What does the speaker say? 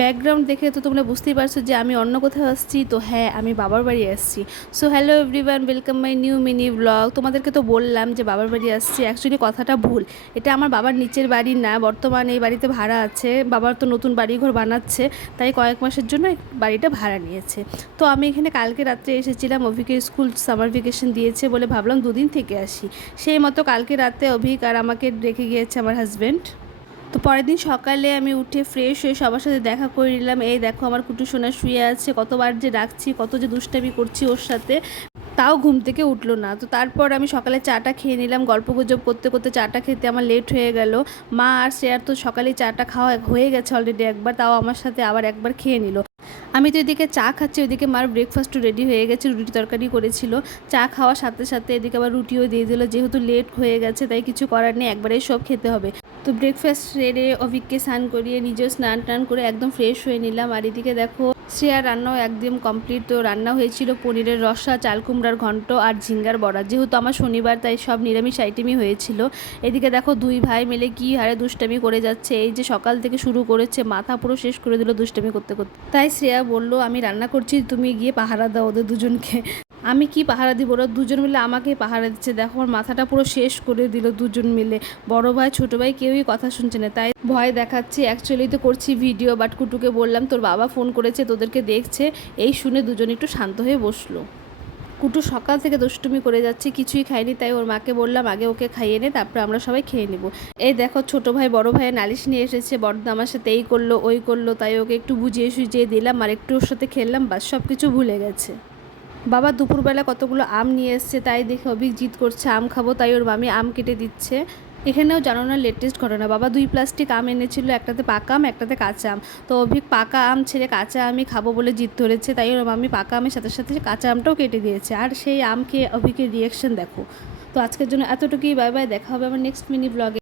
Background দেখে তো তোমরা বুঝতেই পারছো যে আমি অন্য কোথাও আসছি। তো হ্যাঁ, আমি বাবার বাড়ি আসছি। So hello everyone, welcome my new mini blog. তোমাদেরকে তো বললাম যে বাবার বাড়ি আসছি, অ্যাকচুয়ালি কথাটা ভুল। এটা আমার বাবার নিচের বাড়ি না, বর্তমানে এই বাড়িতে ভাড়া আছে। বাবার তো নতুন বাড়িঘর বানাচ্ছে, তাই কয়েক মাসের জন্য এই বাড়িটা ভাড়া নিয়েছে। তো আমি এখানে কালকে রাত্রে এসেছিলাম, অভিকের স্কুল সামার ভ্যাকেশন দিয়েছে বলে ভাবলাম দুদিন থেকে আসি। সেই মতো কালকে রাতে অভিক আর আমাকে রেখে গিয়েছে আমার হাজব্যান্ড। তো পরের দিন সকালে আমি উঠে ফ্রেশ হয়ে সবার সাথে দেখা করে নিলাম। এই দেখো আমার কুটু সোনা শুয়ে আছে, কতবার যে ডাকছি, কত যে দুষ্টামি করছি ওর সাথে, তাও ঘুম থেকে উঠলো না। তো তারপর আমি সকালে চাটা খেয়ে নিলাম। গল্পগুজব করতে করতে চাটা খেতে আমার লেট হয়ে গেল। মা আর শ্রেয়ার তো সকালেই চাটা খাওয়া হয়ে গেছে অলরেডি একবার, তাও আমার সাথে আবার একবার খেয়ে নিল। আমি তো এদিকে চা খাচ্ছি, ওইদিকে মার ব্রেকফাস্টও রেডি হয়ে গেছে, রুটি তরকারি করেছিল। চা খাওয়ার সাথে সাথে এদিকে আবার রুটিও দিয়ে দিল, যেহেতু লেট হয়ে গেছে তাই কিছু করার নেই, একবারেই সব খেতে হবে। তো ব্রেকফাস্ট সেরে অভিককে স্নান করিয়ে নিজেও স্নান টান করে একদম ফ্রেশ হয়ে নিলাম। আর এদিকে দেখো শ্রেয়ার রান্নাও একদম কমপ্লিট। তো রান্না হয়েছিল পনিরের রসা, চাল কুমড়ার ঘন্ট আর ঝিঙ্গার বড়া। যেহেতু আমার শনিবার তাই সব নিরামিষ আইটেমই হয়েছিল। এদিকে দেখো দুই ভাই মিলে কি হারে দুষ্টামি করে যাচ্ছে। এই যে সকাল থেকে শুরু করেছে, মাথা পুরো শেষ করে দিল দুষ্টামি করতে করতে। তাই শ্রেয়া বলল আমি রান্না করছি, তুমি গিয়ে পাহারা দাও ওদের দুজনকে। আমি কি পাহারা দিব, ওরা দুজন মিলে আমাকেই পাহারা দিচ্ছে। দেখো আমার মাথাটা পুরো শেষ করে দিল দুজন মিলে। বড় ভাই ছোট ভাই কেউই কথা শুনছে না, তাই ভয় দেখাচ্ছি। অ্যাকচুয়ালি তো করছি ভিডিও, বাট কুটুকে বললাম তোর বাবা ফোন করেছে, তোদেরকে দেখছে। এই শুনে দুজন একটু শান্ত হয়ে বসলো। কুটু সকাল থেকে দুষ্টুমি করে যাচ্ছে, কিছুই খায়নি, তাই ওর মাকে বললাম আগে ওকে খাইয়ে নে, তারপরে আমরা সবাই খেয়ে নেব। এই দেখো ছোট ভাই বড় ভাইয়ের নালিশ নিয়ে এসেছে, বড়দা আমার সাথে এই করলো ওই করলো, তাই ওকে একটু বুঝিয়ে সুঝিয়ে দিলাম আর একটু ওর সাথে খেললাম, বাস সব কিছু ভুলে গেছে। বাবা দুপুরবেলা কতগুলো আম নিয়ে এসছে, তাই দেখে অভিক জিদ করছে আম খাবো, তাই ওর মামি আম কেটে দিচ্ছে। এখানেও জানো না লেটেস্ট ঘটনা, বাবা 2 প্লাস্টিক আম এনেছিল, একটাতে পাকা আম একটাতে কাঁচা আম। তো অভিক পাকা আম ছেড়ে কাঁচা আমই খাবো বলে জিদ ধরেছে, তাই ওর মামি পাকা আমের সাথে সাথে কাঁচা আমটাও কেটে দিয়েছে। আর সেই আম খেয়ে অভিকের রিয়াকশন দেখো। তো আজকের জন্য এতটুকুই, বাই বাই, দেখা হবে আমার নেক্সট মিনি ব্লগে।